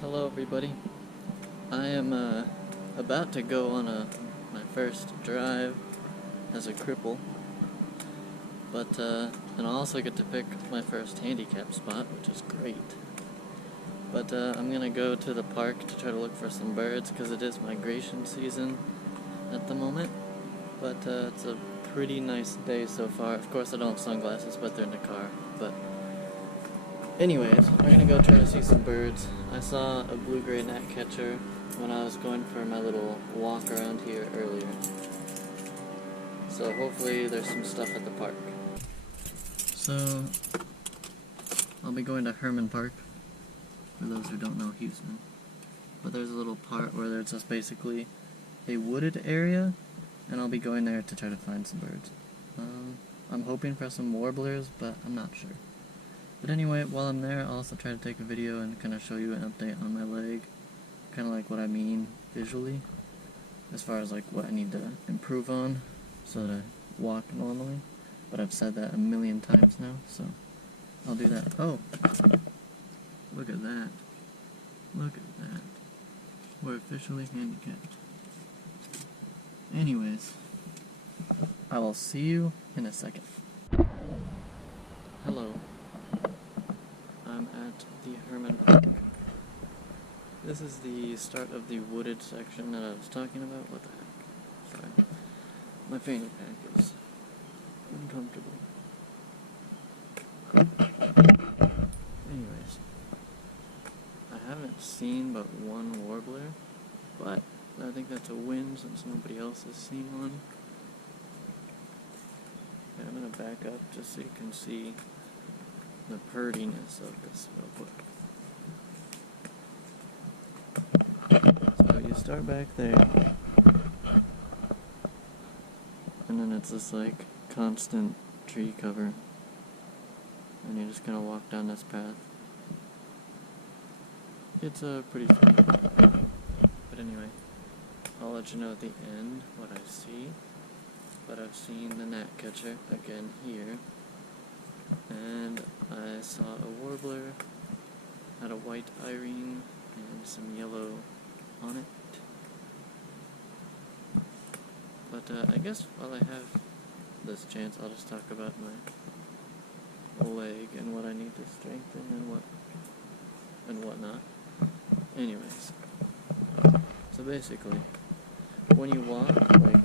Hello everybody. I am about to go on my first drive as a cripple, but and I'll also get to pick my first handicap spot, which is great. But I'm gonna go to the park to try to look for some birds because it is migration season at the moment. But it's a pretty nice day so far. Of course I don't have sunglasses, but they're in the car. But anyways, we're gonna go try to see some birds. I saw a blue-gray gnatcatcher when I was going for my little walk around here earlier. So hopefully there's some stuff at the park. So I'll be going to Herman Park, for those who don't know Houston. But there's a little part where there's just basically a wooded area, and I'll be going there to try to find some birds. I'm hoping for some warblers, but I'm not sure. But anyway, while I'm there, I'll also try to take a video and kind of show you an update on my leg. Kind of like what I mean visually, as far as like what I need to improve on so that I walk normally. But I've said that a million times now, so I'll do that. Oh! Look at that. Look at that. We're officially handicapped. Anyways, I will see you in a second. Hello. I'm at the Herman Park. This is the start of the wooded section that I was talking about. What the heck? Sorry. My fanny pack is uncomfortable. Anyways, I haven't seen but one warbler, but I think that's a win since nobody else has seen one. Okay, I'm gonna back up just so you can see the purtiness of this real quick. So you start back there, and then it's this like constant tree cover, and you just kind of walk down this path. It's pretty sweet. But anyway, I'll let you know at the end what I see. But I've seen the gnatcatcher again here, and I saw a warbler, had a white irene and some yellow on it. But I guess while I have this chance, I'll just talk about my leg and what I need to strengthen and whatnot. Anyways, so basically, when you walk, like,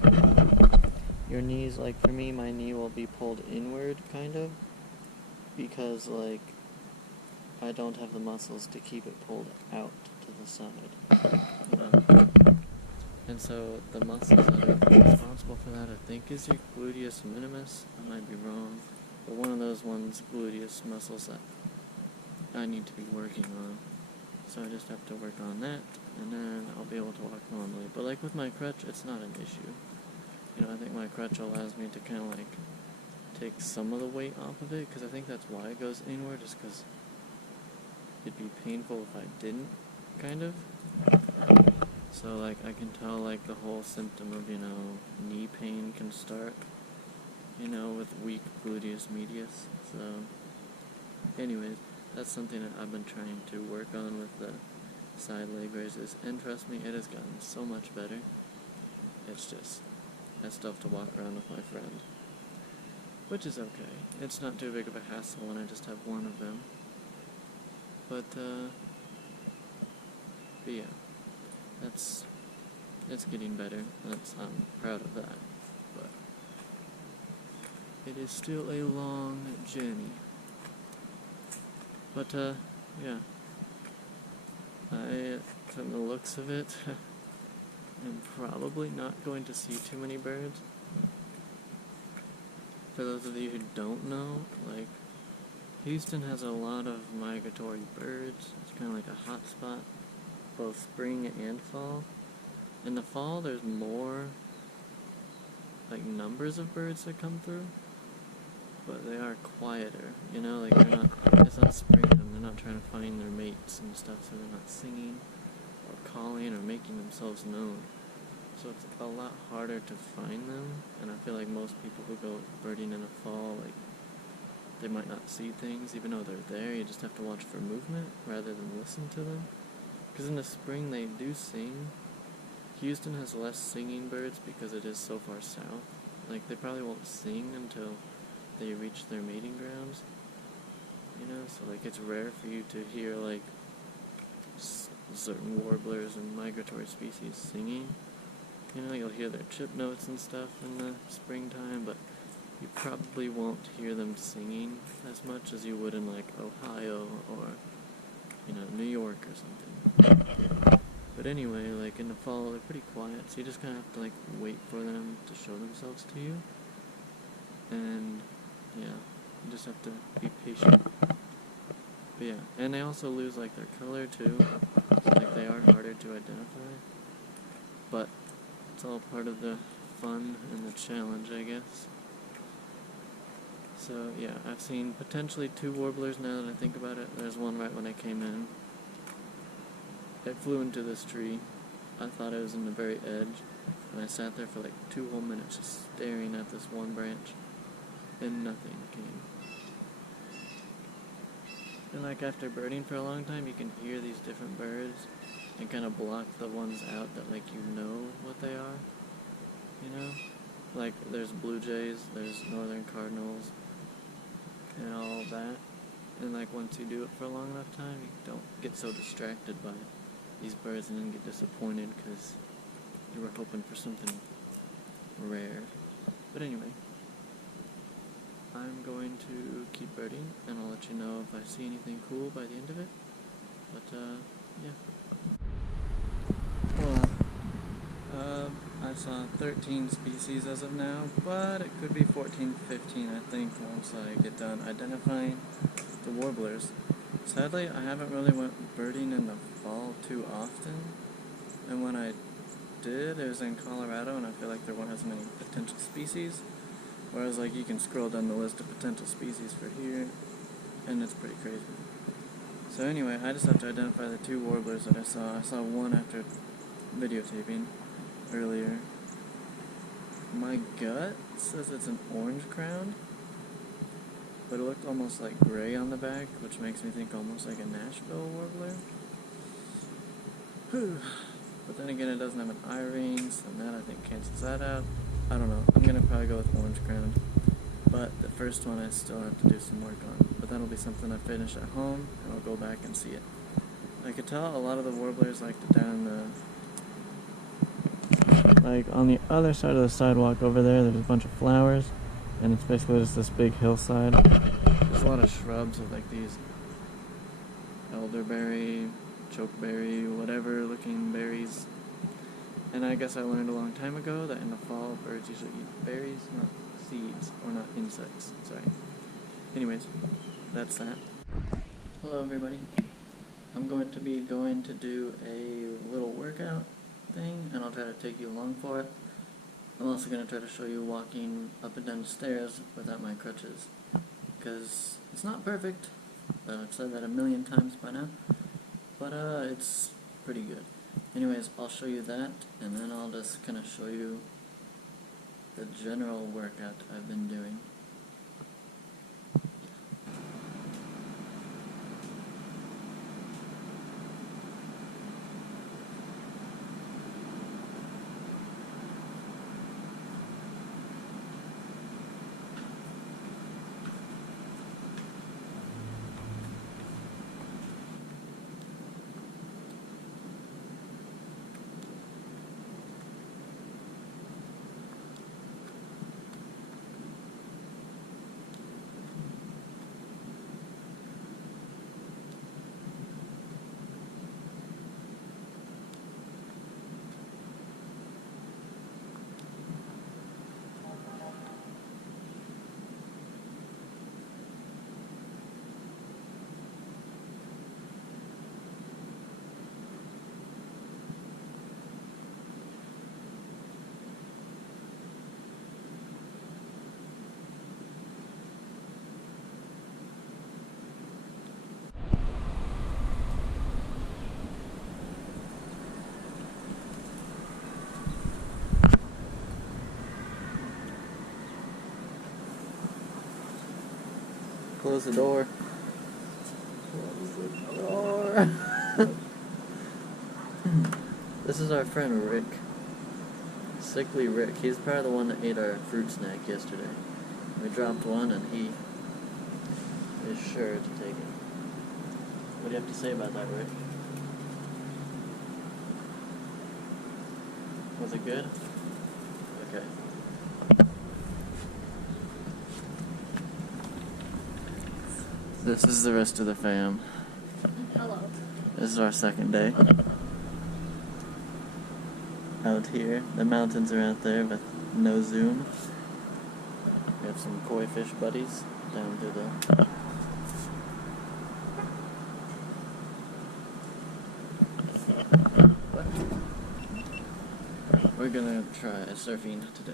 your knees, like for me, my knee will be pulled inward, kind of, because, like, I don't have the muscles to keep it pulled out to the side, you know? And so, the muscles that are responsible for that, I think, is your gluteus minimus. I might be wrong, but one of those ones, gluteus muscles, that I need to be working on. So I just have to work on that, and then I'll be able to walk normally. But like with my crutch, it's not an issue. You know, I think my crutch allows me to kind of like take some of the weight off of it, because I think that's why it goes inward, just because it'd be painful if I didn't, kind of. So like I can tell like the whole symptom of, you know, knee pain can start, you know, with weak gluteus medius. So anyways, that's something that I've been trying to work on with the side leg raises, and trust me, it has gotten so much better. It's just, I still have to walk around with my friend, which is okay. It's not too big of a hassle when I just have one of them. But yeah, it's getting better. I'm proud of that. But it is still a long journey. But yeah, from the looks of it, I'm probably not going to see too many birds. For those of you who don't know, like, Houston has a lot of migratory birds. It's kind of like a hot spot, both spring and fall. In the fall, there's more, like, numbers of birds that come through, but they are quieter, you know, like it's not springtime, they're not trying to find their mates and stuff, so they're not singing or calling or making themselves known. So it's a lot harder to find them, and I feel like most people who go birding in the fall, like, they might not see things, even though they're there. You just have to watch for movement rather than listen to them. Because in the spring they do sing. Houston has less singing birds because it is so far south. Like, they probably won't sing until they reach their mating grounds. You know, so like it's rare for you to hear like certain warblers and migratory species singing. You know, you'll hear their chip notes and stuff in the springtime, but you probably won't hear them singing as much as you would in like Ohio or, you know, New York or something. But anyway, like in the fall they're pretty quiet, so you just kind of have to like wait for them to show themselves to you. And yeah, you just have to be patient. But yeah, and they also lose like their color too, so like they are harder to identify. But it's all part of the fun and the challenge, I guess. So yeah, I've seen potentially 2 warblers now that I think about it. There's one right when I came in. It flew into this tree. I thought it was in the very edge, and I sat there for like 2 whole minutes just staring at this one branch, and nothing came. And like after birding for a long time, you can hear these different birds and kind of block the ones out that like you know what they are, you know? Like there's blue jays, there's northern cardinals, and all that. And like once you do it for a long enough time, you don't get so distracted by these birds and then get disappointed because you were hoping for something rare. But anyway, I'm going to keep birding, and I'll let you know if I see anything cool by the end of it. But, yeah. Well, I saw 13 species as of now, but it could be 14, 15, I think, once I get done identifying the warblers. Sadly, I haven't really went birding in the fall too often, and when I did, it was in Colorado, and I feel like there weren't as many potential species. Whereas, like, you can scroll down the list of potential species for here, and it's pretty crazy. So anyway, I just have to identify the 2 warblers that I saw. I saw one after videotaping earlier. My gut says it's an orange crowned, but it looked almost like gray on the back, which makes me think almost like a Nashville warbler. Whew. But then again, it doesn't have an eye ring, so that I think cancels that out. I don't know. I'm going to probably go with orange crowned. But the first one I still have to do some work on. But that'll be something I finish at home, and I'll go back and see it. I could tell a lot of the warblers like to down the... Like on the other side of the sidewalk over there's a bunch of flowers. And it's basically just this big hillside. There's a lot of shrubs with like these elderberry, chokeberry, whatever looking berries. And I guess I learned a long time ago that in the fall, birds usually eat berries, not seeds, or not insects. Sorry. Anyways, that's that. Hello everybody. I'm going to be to do a little workout thing, and I'll try to take you along for it. I'm also going to try to show you walking up and down the stairs without my crutches, because it's not perfect, but I've said that a million times by now, but it's pretty good. Anyways, I'll show you that, and then I'll just kind of show you the general workout I've been doing. Close the door. Close the door. This is our friend Rick. Sickly Rick. He's probably the one that ate our fruit snack yesterday. We dropped one and he is sure to take it. What do you have to say about that, Rick? Was it good? Okay. This is the rest of the fam. Hello. This is our second day. Out here. The mountains are out there with no zoom. We have some koi fish buddies down to the... We're gonna try surfing today.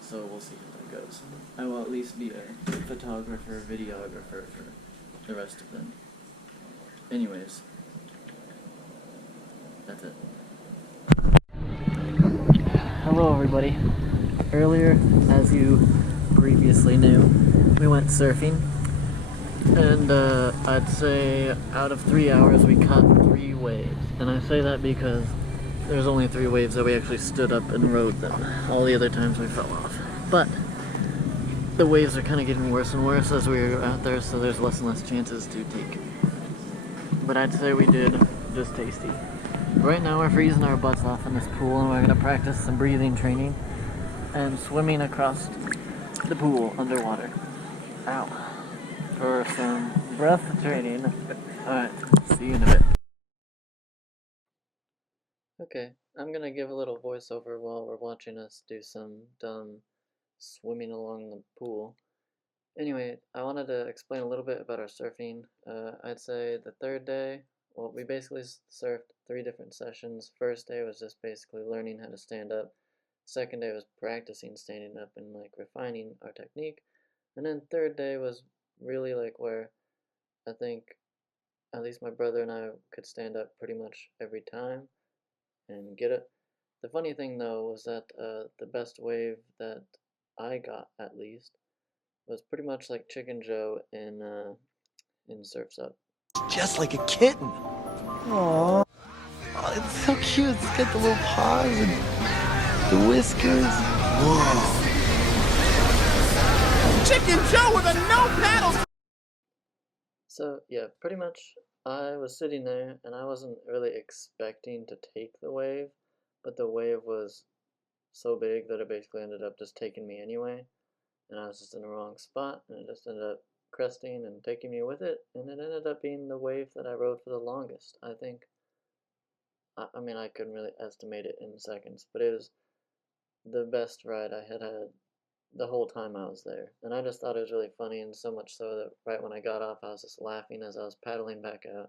So we'll see how that goes. I will at least be a photographer, videographer for the rest of them. Anyways, that's it. Hello everybody. Earlier, as you previously knew, we went surfing. And I'd say out of 3 hours we caught 3 waves. And I say that because there's only 3 waves that we actually stood up and rode them. All the other times we fell off. But the waves are kind of getting worse and worse as we're out there, so there's less and less chances to take. But I'd say we did just tasty. Right now we're freezing our butts off in this pool and we're going to practice some breathing training and swimming across the pool underwater. Ow. For some breath training. Alright, see you in a bit. Okay, I'm gonna give a little voiceover while we're watching us do some dumb swimming along the pool. Anyway, I wanted to explain a little bit about our surfing. I'd say the third day, well, we basically surfed 3 different sessions. First day was just basically learning how to stand up. Second day was practicing standing up and like refining our technique. And then third day was really like where I think at least my brother and I could stand up pretty much every time and get it. The funny thing though was that the best wave that I got at least was pretty much like Chicken Joe in Surf's Up. Just like a kitten. Aww. Oh, it's so cute. It's got the little paws and the whiskers. Whoa. Chicken Joe with a no paddle. So yeah, pretty much I was sitting there and I wasn't really expecting to take the wave, but the wave was so big that it basically ended up just taking me anyway. And I was just in the wrong spot and it just ended up cresting and taking me with it, and it ended up being the wave that I rode for the longest. I think, I mean, I couldn't really estimate it in seconds, but it was the best ride I had the whole time I was there. And I just thought it was really funny, and so much so that right when I got off I was just laughing as I was paddling back out.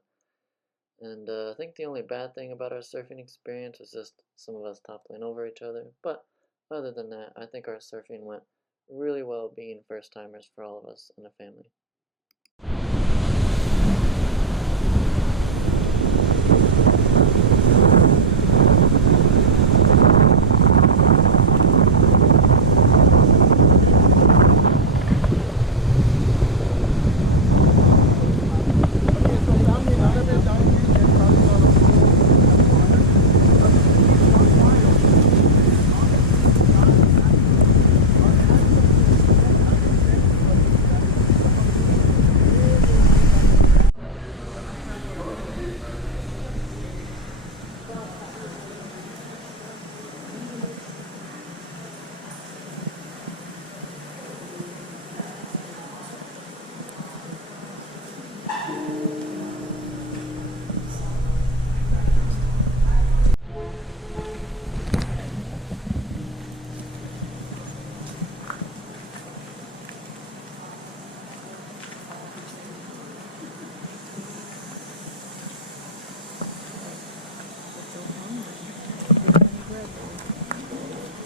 And I think the only bad thing about our surfing experience was just some of us toppling over each other, but other than that, I think our surfing went really well, being first timers for all of us in the family.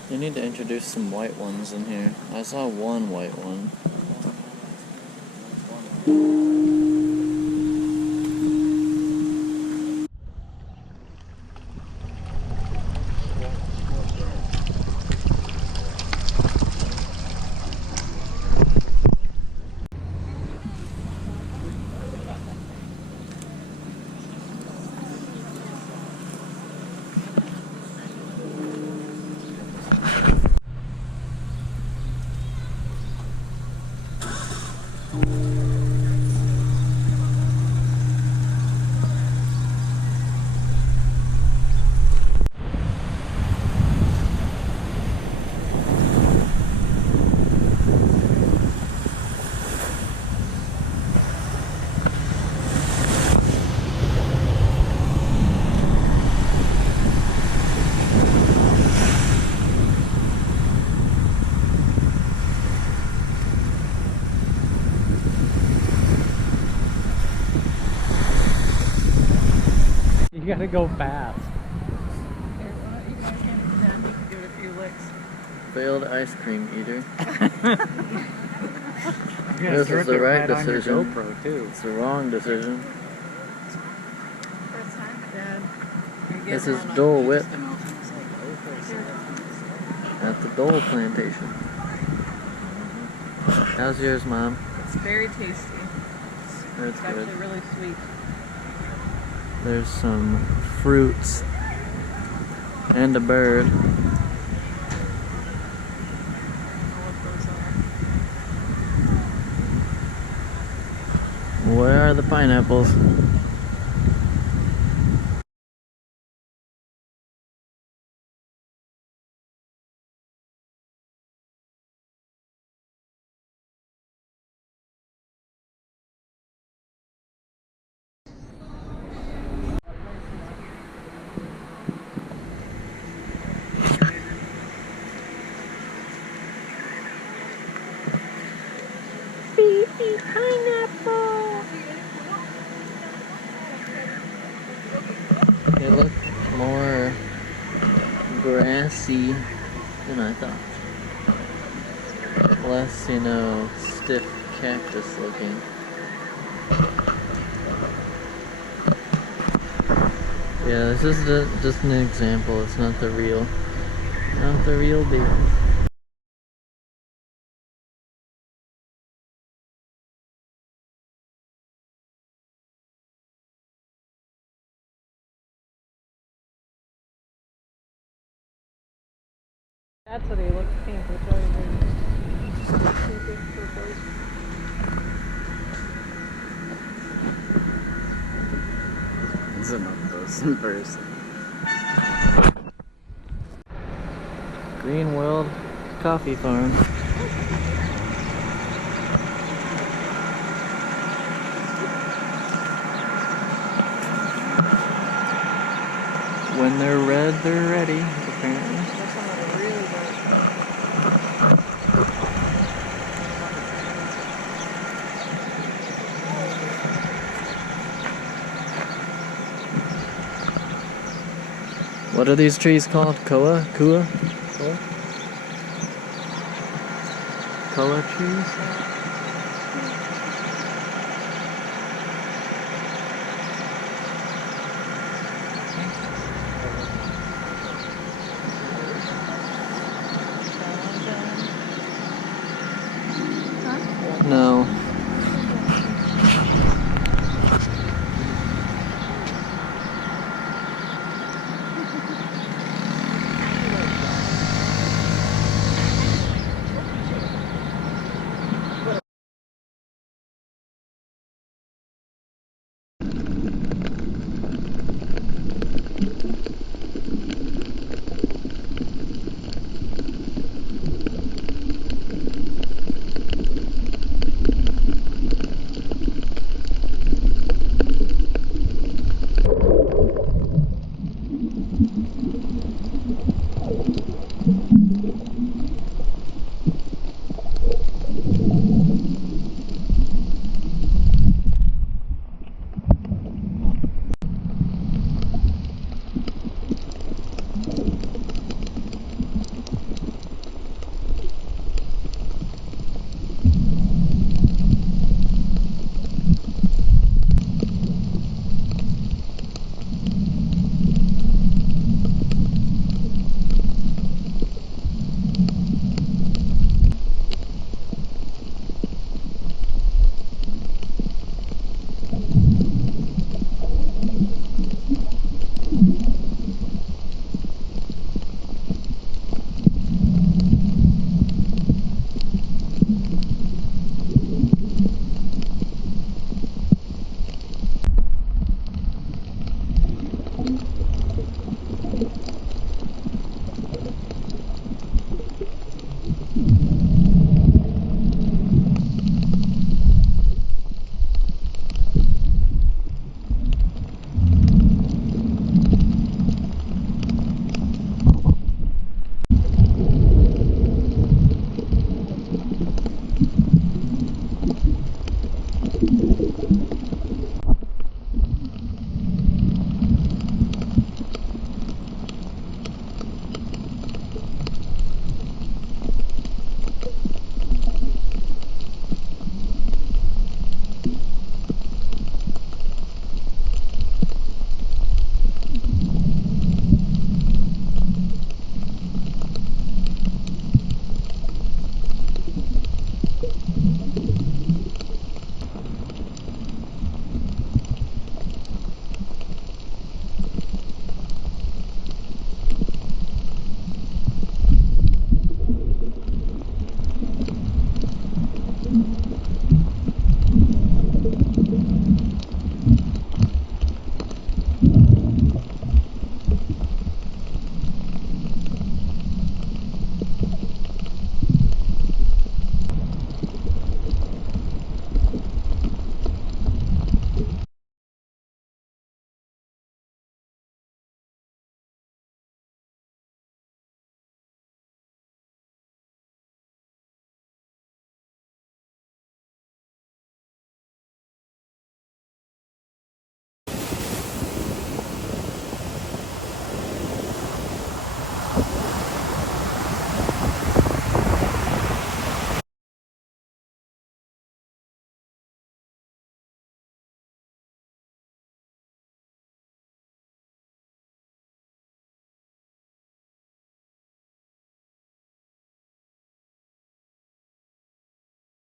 You need to introduce some white ones in here. I saw one white one. gotta go fast. Here, why don't you guys hand it to them? You can give it a few licks. Failed ice cream eater. You're gonna This is start the to right right on your decision. GoPro too. It's the wrong decision. First time, Dad. This is Dole Whip at the Dole Plantation. How's yours, Mom? It's very tasty. That's It's actually good. really sweet. There's some fruits and a bird. I don't know what those are. Where are the pineapples? Baby pineapple! They look more grassy than I thought. Less, you know, stiff cactus looking. Yeah, this is just an example. It's not the real deal. That's what he looks pink. Which one is it? Pinkish, turquoise. Zoom up close in person. Green World Coffee Farm. When they're red, they're ready, apparently. There's some that are really good. What are these trees called? Koa? Kua? Koa? Koa trees? No.